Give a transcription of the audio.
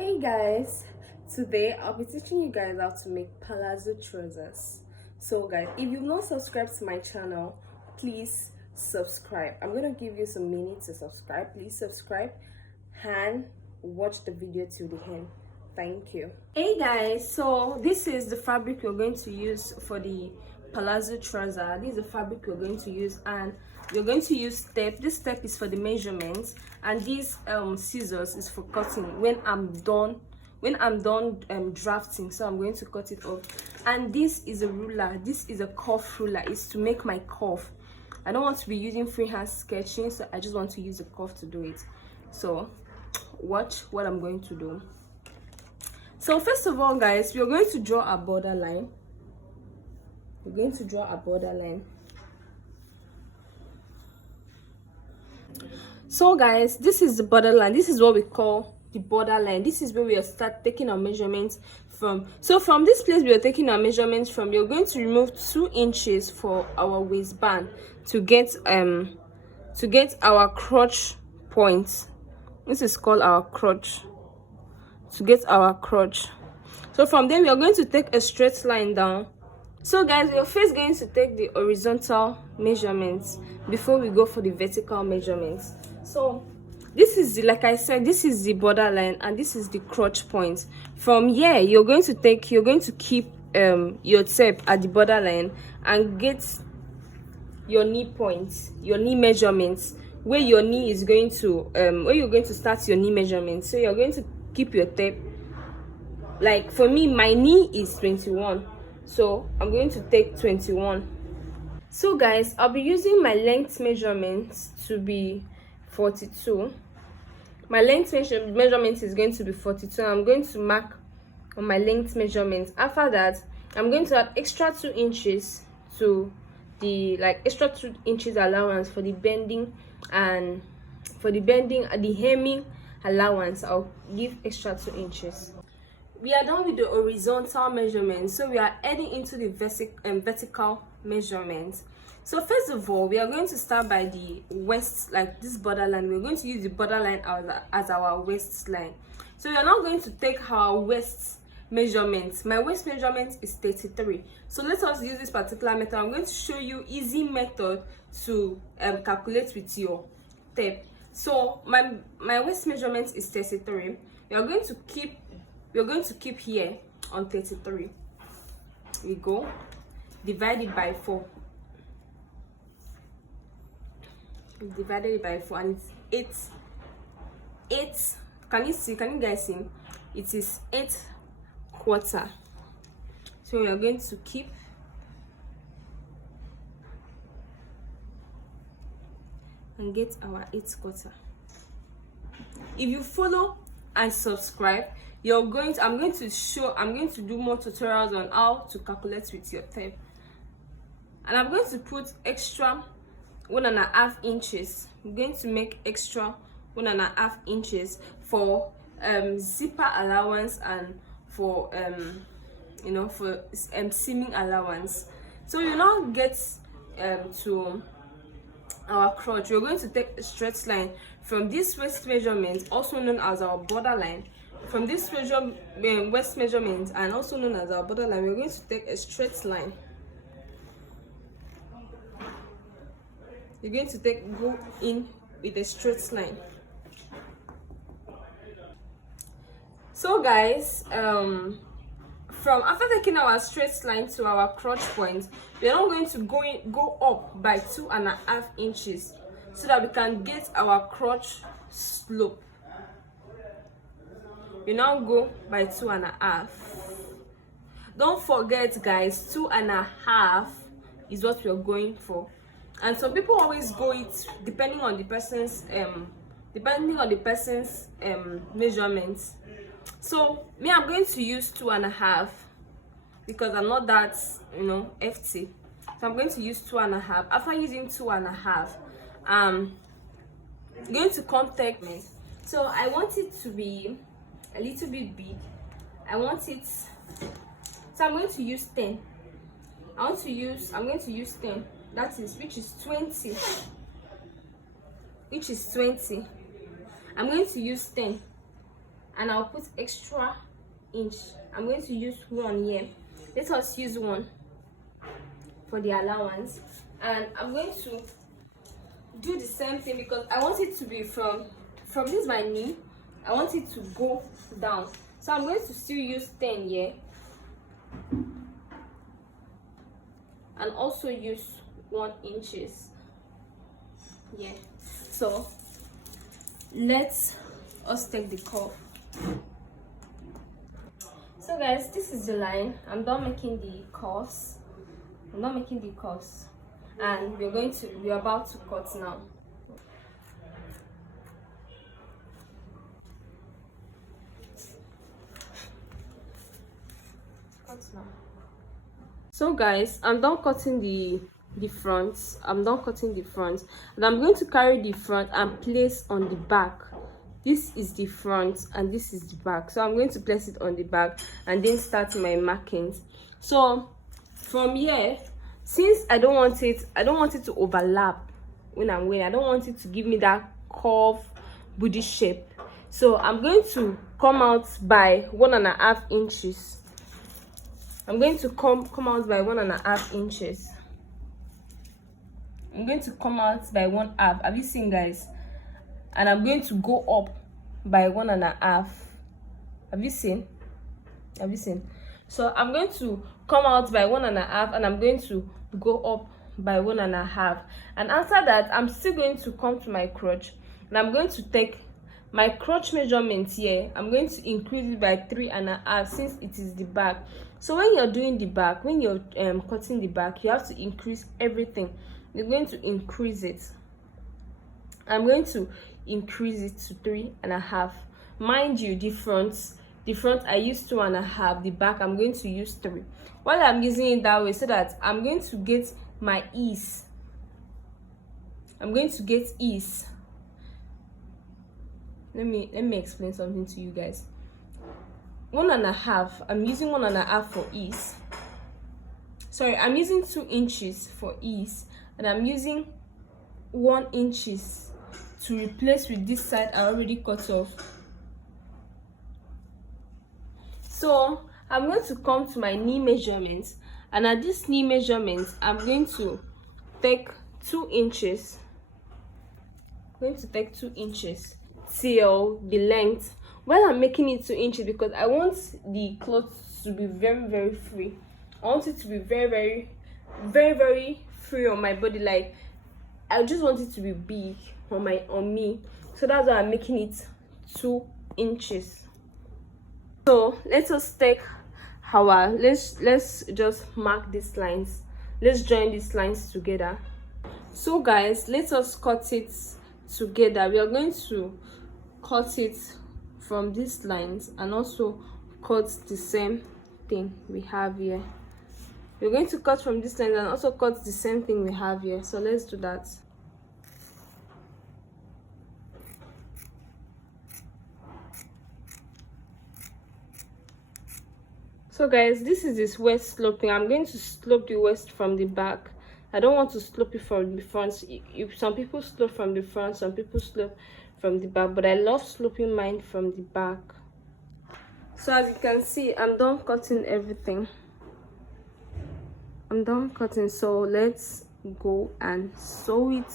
Hey guys, today I'll be teaching you guys how to make palazzo trousers. So guys, if you've not subscribed to my channel, please subscribe. I'm gonna give you some minutes to subscribe. Please subscribe and watch the video till the end. Thank you. Hey guys, so this is the fabric we're going to use for the palazzo trouser. This is the fabric we're going to use, and we're going to use step. This step is for the measurements, and these scissors is for cutting when I'm done drafting. So I'm going to cut it off. And this is a ruler. This is a cuff ruler. It's to make my cuff. I don't want to be using freehand sketching, so I just want to use a cuff to do it. So watch what I'm going to do. So first of all, guys, we're going to draw a borderline. We're going to draw a borderline. So guys, this is the borderline. This is what we call the borderline. This is where we start taking our measurements from. So from this place we are taking our measurements from, we're going to remove 2 inches for our waistband to get our crotch point. This is called our crotch. To get our crotch. So from there we are going to take a straight line down. So guys, we're first going to take the horizontal measurements before we go for the vertical measurements. So this is the, like I said, this is the borderline and this is the crotch point. From here you're going to keep your tape at the borderline and get your knee points, your knee measurements, where your knee is going to where you're going to start your knee measurements. So you're going to keep your tape. Like for me, my knee is 21, so I'm going to take 21. So guys, I'll be using my length measurements to be 42. My length measurement is going to be 42. I'm going to mark on my length measurement. After that, I'm going to add extra 2 inches to the extra 2 inches allowance for the bending, and for the hemming allowance I'll give extra 2 inches. We are done with the horizontal measurement, so we are heading into the vertical measurement. So first of all, we are going to start by the waist, like this borderline. We're going to use the borderline as our waistline. So we are now going to take our waist measurement. My waist measurement is 33. So let us use this particular method. I'm going to show you easy method to calculate with your tape. So my waist measurement is 33. We're going to keep here on 33. We go divide it by 4. We divided it by 4 and it's 8. Can you guys see? It is 8/4. So we are going to keep and get our 8/4. If you follow and subscribe, I'm going to do more tutorials on how to calculate with your tape. And I'm going to put extra 1.5 inches. I'm going to make extra 1.5 inches for zipper allowance and for seaming allowance. So you now get to our crotch. We're going to take a straight line from this waist measurement, also known as our borderline. From this waist measurement and also known as our borderline, we're going to take a straight line. You're going to go in with a straight line. So guys, from after taking our straight line to our crotch point, we are now going to go up by 2.5 inches so that we can get our crotch slope. We now go by 2.5. Don't forget guys, 2.5 is what we are going for. And some people always go it depending on the person's measurements. So me, I'm going to use 2.5 because I'm not that hefty. So I'm going to use 2.5. After using 2.5, I'm going to contact me. So I want it to be a little bit big. So I'm going to use 10. I'm going to use 10. Which is 20. I'm going to use 10. and I'll put extra inch. I'm going to use one here. Let us use one for the allowance, and I'm going to do the same thing because I want it to be from this my knee. I want it to go down, so I'm going to still use 10 here, and also use 1 inches. Yeah, so let's us take the curve. So guys, this is the line. I'm done making the curves. And we're about to cut now. So guys, I'm done cutting the front. And I'm going to carry the front and place on the back. This is the front and this is the back, so I'm going to place it on the back and then start my markings. So from here, since I don't want it to overlap when I'm wearing, I don't want it to give me that curve booty shape, so I'm going to come out by 1.5 inches. I'm going to come out by 1.5 inches. I'm going to come out by 1/2. Have you seen, guys? And I'm going to go up by 1.5. Have you seen? So I'm going to come out by 1.5 and I'm going to go up by 1.5. And after that, I'm still going to come to my crotch and I'm going to take my crotch measurement here. I'm going to increase it by 3.5 since it is the back. So when you're doing the back, when you're cutting the back, you have to increase everything. You're going to increase it. I'm going to increase it to 3.5. Mind you, the front I use 2.5. The back I'm going to use 3. While I'm using it that way, so that I'm going to get my ease. Let me explain something to you guys. 1.5. I'm using 1.5 for ease. Sorry, I'm using 2 inches for ease, and I'm using 1 inches to replace with this side I already cut off. So I'm going to come to my knee measurements, and at this knee measurement I'm going to take 2 inches. Till the length. While I'm making it 2 inches, because I want the clothes to be very, very free. I want it to be very, very, very, very free on my body. Like, I just want it to be big on me. So that's why I'm making it 2 inches. So let us take our let's just mark these lines. Let's join these lines together. So guys, let us cut it together. We are going to cut it from these lines and also cut the same thing we have here. We're going to cut from this line and also cut the same thing we have here. So let's do that. So guys, this is this waist sloping. I'm going to slope the waist from the back. I don't want to slope it from the front. Some people slope from the front, some people slope from the back, but I love sloping mine from the back. So as you can see, I'm done cutting everything. So let's go and sew it.